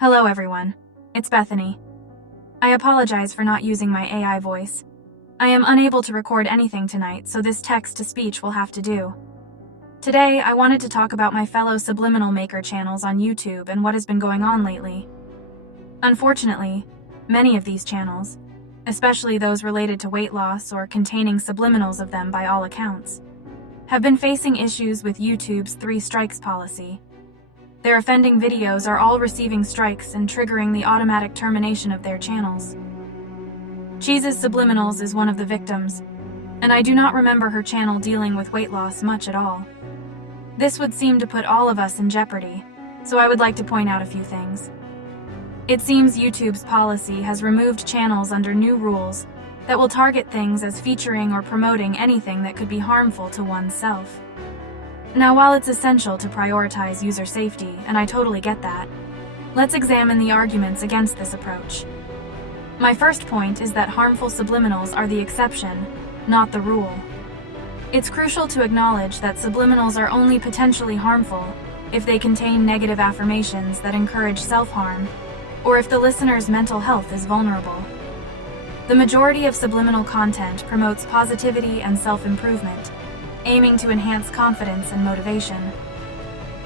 Hello everyone, it's Bethany. I apologize for not using my AI voice. I am unable to record anything tonight, so this text-to-speech will have to do. Today, I wanted to talk about my fellow subliminal maker channels on YouTube and what has been going on lately. Unfortunately, many of these channels, especially those related to weight loss or containing subliminals of them by all accounts, have been facing issues with YouTube's 3 strikes policy. Their offending videos are all receiving strikes and triggering the automatic termination of their channels. Cheese's Subliminals is one of the victims, and I do not remember her channel dealing with weight loss much at all. This would seem to put all of us in jeopardy, so I would like to point out a few things. It seems YouTube's policy has removed channels under new rules that will target things as featuring or promoting anything that could be harmful to oneself. Now, while it's essential to prioritize user safety, and I totally get that, let's examine the arguments against this approach. My first point is that harmful subliminals are the exception, not the rule. It's crucial to acknowledge that subliminals are only potentially harmful if they contain negative affirmations that encourage self-harm, or if the listener's mental health is vulnerable. The majority of subliminal content promotes positivity and self-improvement, aiming to enhance confidence and motivation.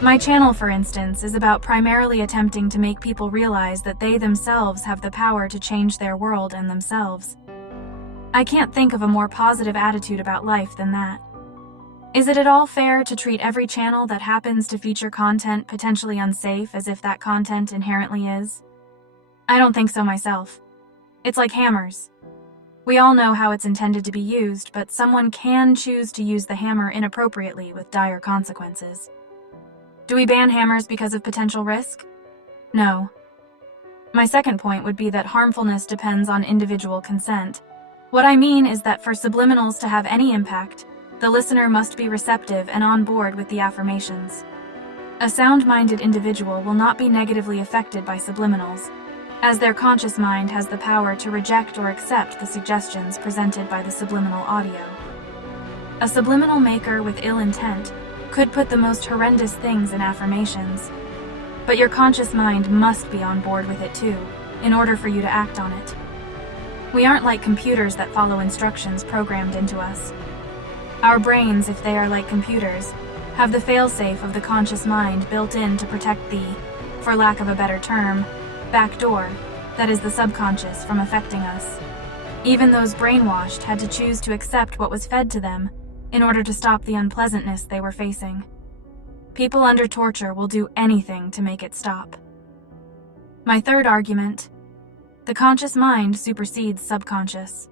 My channel, for instance, is about primarily attempting to make people realize that they themselves have the power to change their world and themselves. I can't think of a more positive attitude about life than that. Is it at all fair to treat every channel that happens to feature content potentially unsafe as if that content inherently is? I don't think so myself. It's like hammers. We all know how it's intended to be used, but someone can choose to use the hammer inappropriately with dire consequences. Do we ban hammers because of potential risk? No. My second point would be that harmfulness depends on individual consent. What I mean is that for subliminals to have any impact, the listener must be receptive and on board with the affirmations. A sound-minded individual will not be negatively affected by subliminals, as their conscious mind has the power to reject or accept the suggestions presented by the subliminal audio. A subliminal maker with ill intent could put the most horrendous things in affirmations, but your conscious mind must be on board with it too, in order for you to act on it. We aren't like computers that follow instructions programmed into us. Our brains, if they are like computers, have the fail-safe of the conscious mind built in to protect the, for lack of a better term, backdoor, that is the subconscious, from affecting us. Even those brainwashed had to choose to accept what was fed to them in order to stop the unpleasantness they were facing. People under torture will do anything to make it stop. My third argument: the conscious mind supersedes subconscious.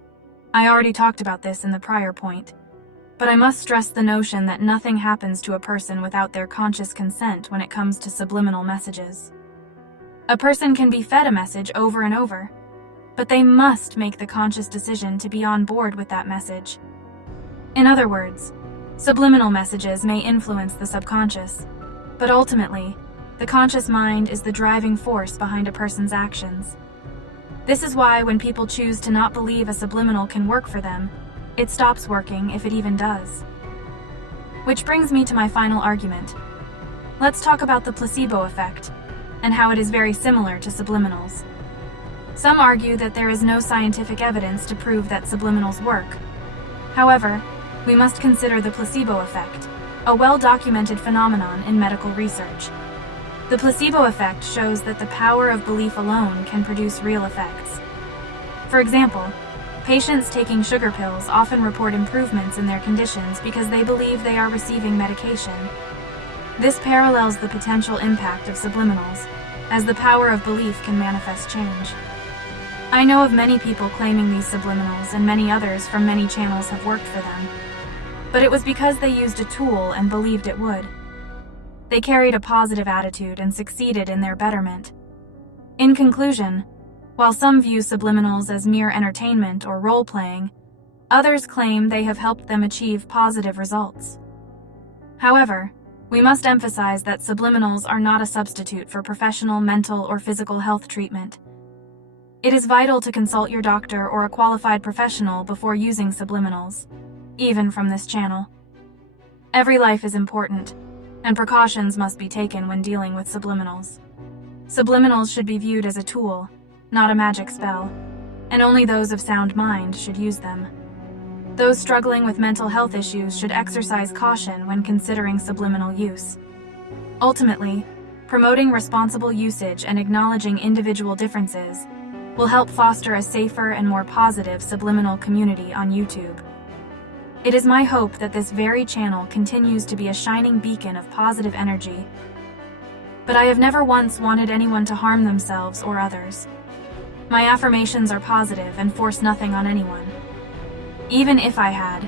I already talked about this in the prior point, but I must stress the notion that nothing happens to a person without their conscious consent when it comes to subliminal messages. A person can be fed a message over and over, but they must make the conscious decision to be on board with that message. In other words, subliminal messages may influence the subconscious, but ultimately, the conscious mind is the driving force behind a person's actions. This is why when people choose to not believe a subliminal can work for them, it stops working if it even does. Which brings me to my final argument. Let's talk about the placebo effect, and how it is very similar to subliminals. Some argue that there is no scientific evidence to prove that subliminals work. However, we must consider the placebo effect, a well-documented phenomenon in medical research. The placebo effect shows that the power of belief alone can produce real effects. For example, patients taking sugar pills often report improvements in their conditions because they believe they are receiving medication. This parallels the potential impact of subliminals, as the power of belief can manifest change. I know of many people claiming these subliminals, and many others from many channels have worked for them. But it was because they used a tool and believed it would. They carried a positive attitude and succeeded in their betterment. In conclusion, while some view subliminals as mere entertainment or role-playing, others claim they have helped them achieve positive results. However, we must emphasize that subliminals are not a substitute for professional mental or physical health treatment. It is vital to consult your doctor or a qualified professional before using subliminals, even from this channel. Every life is important, and precautions must be taken when dealing with subliminals. Subliminals should be viewed as a tool, not a magic spell, and only those of sound mind should use them. Those struggling with mental health issues should exercise caution when considering subliminal use. Ultimately, promoting responsible usage and acknowledging individual differences will help foster a safer and more positive subliminal community on YouTube. It is my hope that this very channel continues to be a shining beacon of positive energy, but I have never once wanted anyone to harm themselves or others. My affirmations are positive and force nothing on anyone. Even if I had,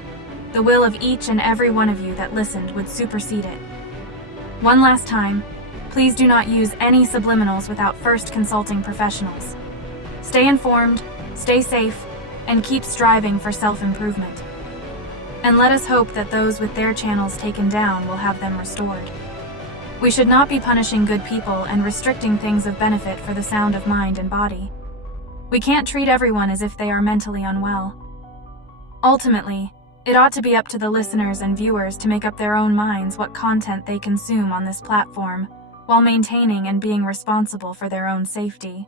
the will of each and every one of you that listened would supersede it. One last time, please do not use any subliminals without first consulting professionals. Stay informed, stay safe, and keep striving for self-improvement. And let us hope that those with their channels taken down will have them restored. We should not be punishing good people and restricting things of benefit for the sound of mind and body. We can't treat everyone as if they are mentally unwell. Ultimately, it ought to be up to the listeners and viewers to make up their own minds what content they consume on this platform, while maintaining and being responsible for their own safety.